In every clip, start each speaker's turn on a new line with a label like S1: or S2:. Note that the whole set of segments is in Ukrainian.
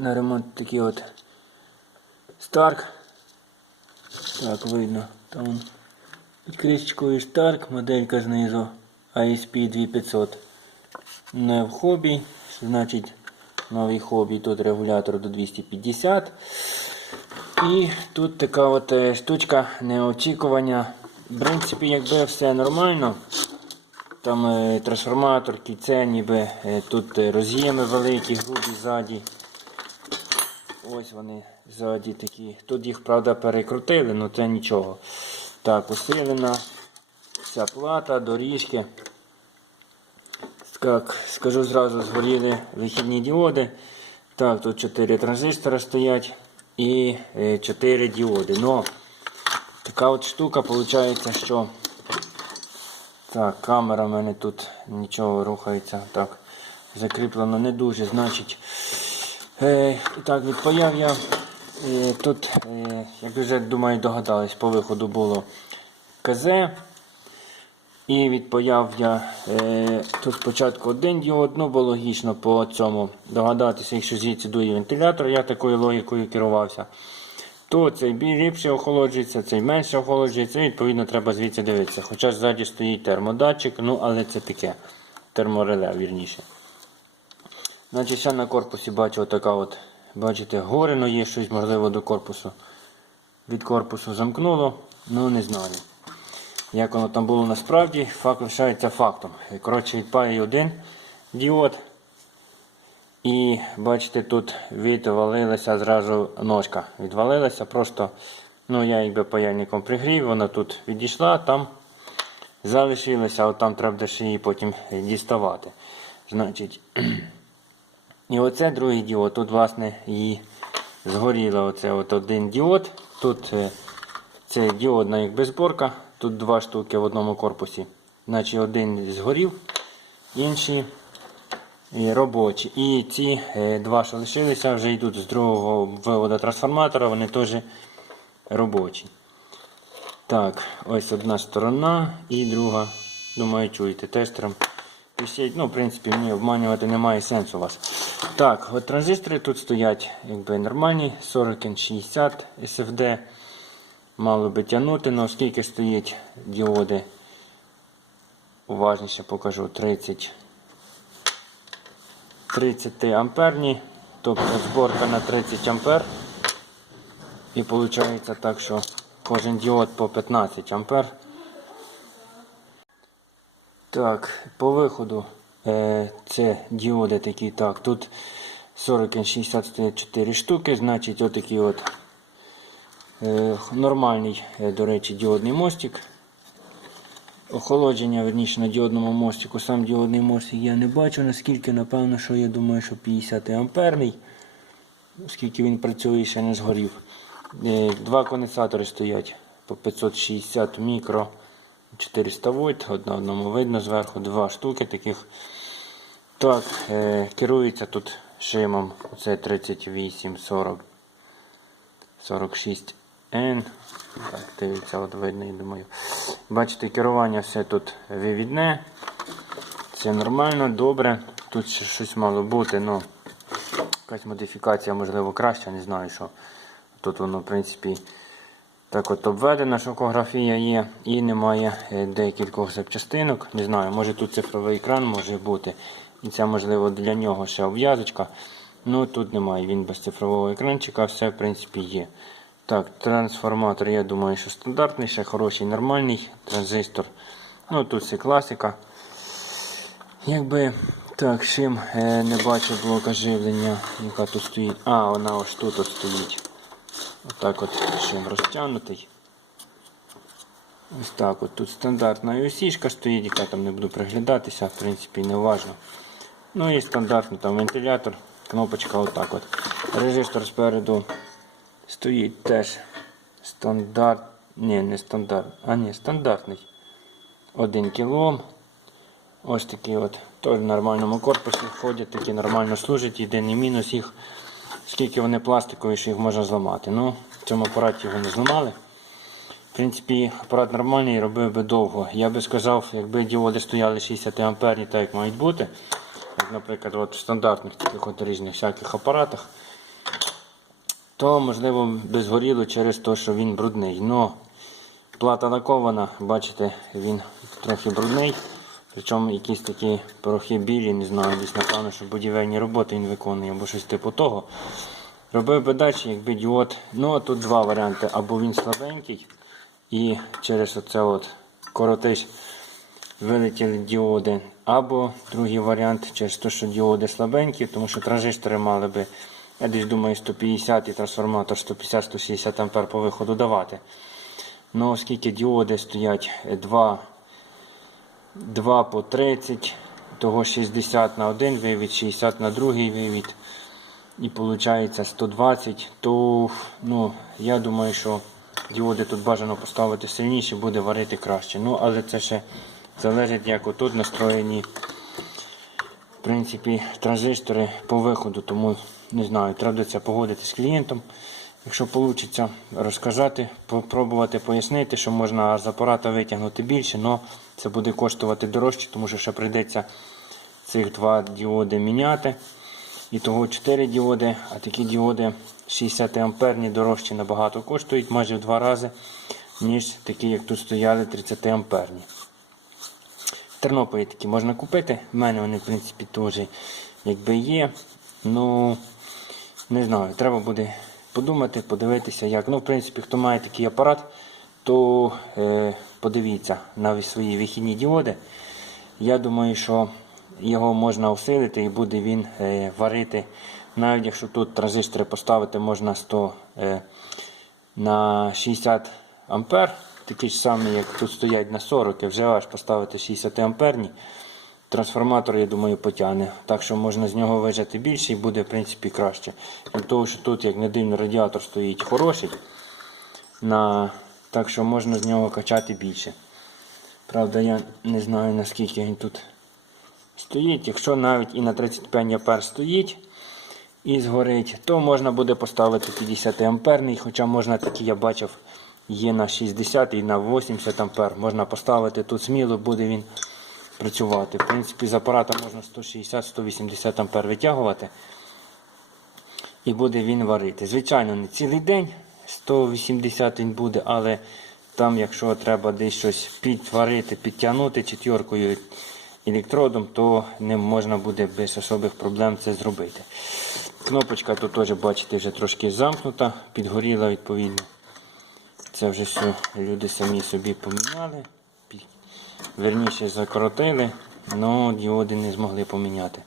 S1: на ремонт такий от Старк. Так, видно. Там під кришечкою Старк, моделька знизу ISP 2500. Не в хобі, значить новий хобі, тут регулятор до 250. І тут така от е, штучка неочікування. В принципі, якби все нормально. Там е, трансформатор, кільце, ніби е, тут роз'єми великі, грубі ззаді. Ось вони ззаді такі. Тут їх, правда, перекрутили, але це нічого. Так, усилена вся плата, доріжки. Так, скажу зразу, згоріли вихідні діоди. Так, тут 4 транзистора стоять і 4 діоди. Но така от штука виходить, що так, камера в мене тут нічого рухається. Так, закріплено не дуже. Значить, е, і так, відпаяв я. Е, тут, е, як вже думаю, догадались, по виходу було КЗ. І відпаяв я тут спочатку один діод, ну бо логічно по цьому догадатися, якщо звідси дує вентилятор, я такою логікою керувався, то цей більш ліпше охолоджується, цей менше охолоджується, і відповідно треба звідси дивитися. Хоча ззаді стоїть термодатчик, ну але це таке термореле, вірніше. Значить, ще на корпусі бачу отака от, бачите, горено є щось, можливо, до корпусу. Від корпусу замкнуло, ну не знаю. Як воно там було насправді, факт лишається фактом. Коротше, відпає один діод. І бачите, тут відвалилася зразу ножка. Відвалилася, просто ну, я якби паяльником пригрів, вона тут відійшла, там залишилася, от там треба ще її потім діставати. Значить, і оце другий діод. Тут, власне, і згоріло оце от один діод. Тут е, це діодна якби зборка. Тут два штуки в одному корпусі. Значить один згорів, інші е, робочі. І ці е, два, що лишилися, вже йдуть з другого виводу трансформатора, вони теж робочі. Так, ось одна сторона і друга. Думаю, чуєте, тестером. Пишіть, ну, в принципі, мені обманювати немає сенсу вас. Так, от транзистори тут стоять якби нормальні, 40N60 SFD. Мало би тягнути, але оскільки стоїть діоди, уважніше покажу 30 30 амперні, тобто зборка на 30 ампер. І виходить так, що кожен діод по 15 ампер. Так, по виходу е, це діоди такі. Так, тут 40N60 стоять 4 штуки, значить отакий от Е, Нормальний, е, до речі, діодний мостик. Охолодження, верніше, на діодному мостику. Сам діодний мостик я не бачу, наскільки, напевно, що я думаю, що 50 амперний, оскільки він працює ще не згорів. Е, Два конденсатори стоять по 560 мікро 400 вольт, одна одному видно зверху, два штуки таких. Так, е, керується тут шимом. Оце 38 40 46 N. Так, дивіться, от видно, я думаю. Бачите, керування все тут вивідне. Це нормально, добре. Тут ще щось мало бути, ну якась модифікація, можливо, краща, не знаю що. Тут воно, в принципі, так от обведена, шокографія є і немає е, декількох запчастинок. Не знаю, може тут цифровий екран може бути. І це можливо для нього ще обв'язочка. Ну тут немає, він без цифрового екранчика, все в принципі є. Так, трансформатор, я думаю, що стандартний, ще хороший, нормальний транзистор. Ну тут все класика. Якби так, шим е, не бачу блока живлення, яка тут стоїть. А, вона ось тут от стоїть. Отак от шим розтягнутий. Ось так от тут стандартна USC стоїть, яка там не буду приглядатися, в принципі, не важно. Ну і стандартний там вентилятор, кнопочка отак от. Резистор спереду стоїть теж стандарт. Ні, не стандарт. А ні, стандартний. 1 кОм. Ось такий от. Теж в нормальному корпусі ходять, такі нормально служать. Єдиний мінус їх, скільки вони пластикові, що їх можна зламати. Ну, в цьому апараті його не зламали. В принципі, апарат нормальний, робив би довго. Я би сказав, якби діоди стояли 60 амперні, так як мають бути. Як, наприклад, от в стандартних таких от різних всяких апаратах. то можливо би згоріло через те, що він брудний. Но плата лакована, бачите, він трохи брудний. Причому якісь такі порохи білі, не знаю, десь напевно, що будівельні роботи він виконує або щось типу того. Робив би далі, якби діод. Ну, а тут два варіанти. Або він слабенький і через оце от коротиш вилетіли діоди. Або другий варіант через те, що діоди слабенькі, тому що транзистори мали би, я десь думаю, 150 і трансформатор 150-160 ампер по виходу давати. Ну, оскільки діоди стоять 2, 2 по 30, того 60 на один вивід, 60 на другий вивід. І виходить 120, то ну, я думаю, що діоди тут бажано поставити сильніше, буде варити краще. Ну, але це ще залежить, як отут настроєні в принципі, транзистори по виходу, тому не знаю, треба це погодити з клієнтом. Якщо вийде розказати, попробувати пояснити, що можна з апарата витягнути більше, але це буде коштувати дорожче, тому що ще прийдеться цих два діоди міняти. І того 4 діоди, а такі діоди 60 амперні дорожчі набагато коштують, майже в два рази, ніж такі, як тут стояли 30 амперні. В Тернополі такі можна купити. У мене вони, в принципі, теж якби є. Ну, не знаю, треба буде подумати, подивитися, як. Ну, в принципі, хто має такий апарат, то е, подивіться на свої вихідні діоди. Я думаю, що його можна усилити і буде він е, варити. Навіть якщо тут транзистори поставити можна 100 е, на 60 ампер, такі ж самі, як тут стоять на 40, і вже аж поставити 60 амперні. Трансформатор, я думаю, потягне. Так що можна з нього вижати більше і буде в принципі краще. Від того, що тут, як не дивно, радіатор стоїть хороший. На... Так що можна з нього качати більше. Правда, я не знаю наскільки він тут стоїть. Якщо навіть і на 35 ампер стоїть і згорить, то можна буде поставити 50 амперний, хоча можна такі, я бачив, є на 60 і на 80 ампер. Можна поставити тут сміло, буде він працювати. В принципі, з апарата можна 160-180 ампер витягувати. І буде він варити. Звичайно, не цілий день, 180 він буде, але там, якщо треба десь щось підварити, підтягнути четвіркою електродом, то ним можна буде без особих проблем це зробити. Кнопочка тут теж, бачите, вже трошки замкнута, підгоріла відповідно. Це вже все люди самі собі поміняли. Верніше закоротили, але діоди не змогли поміняти.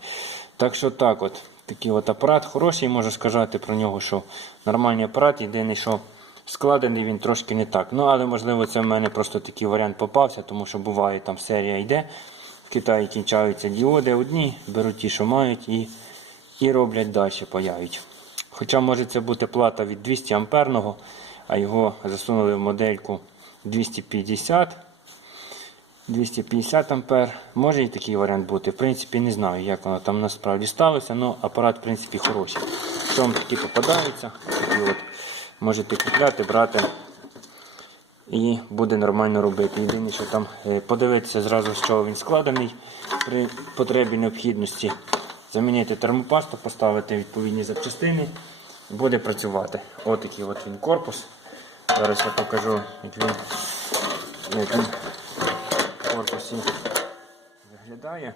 S1: Так що так от, такий от апарат хороший, можу сказати про нього, що нормальний апарат, єдине, що складений він трошки не так. Ну, але можливо це в мене просто такий варіант попався, тому що буває там серія йде. В Китаї кінчаються діоди одні, беруть ті, що мають, і, і роблять далі, паяють. Хоча може це бути плата від 200 амперного, а його засунули в модельку 250. 250 ампер. Може і такий варіант бути. В принципі, не знаю, як воно там насправді сталося, але апарат, в принципі, хороший. Що вам такі попадаються, такі от, можете купляти, брати і буде нормально робити. Єдине, що там е, подивитися зразу, з чого він складений при потребі необхідності. Замінити термопасту, поставити відповідні запчастини, буде працювати. Отакий от він корпус. Зараз я покажу, як він, як він корпусі виглядає.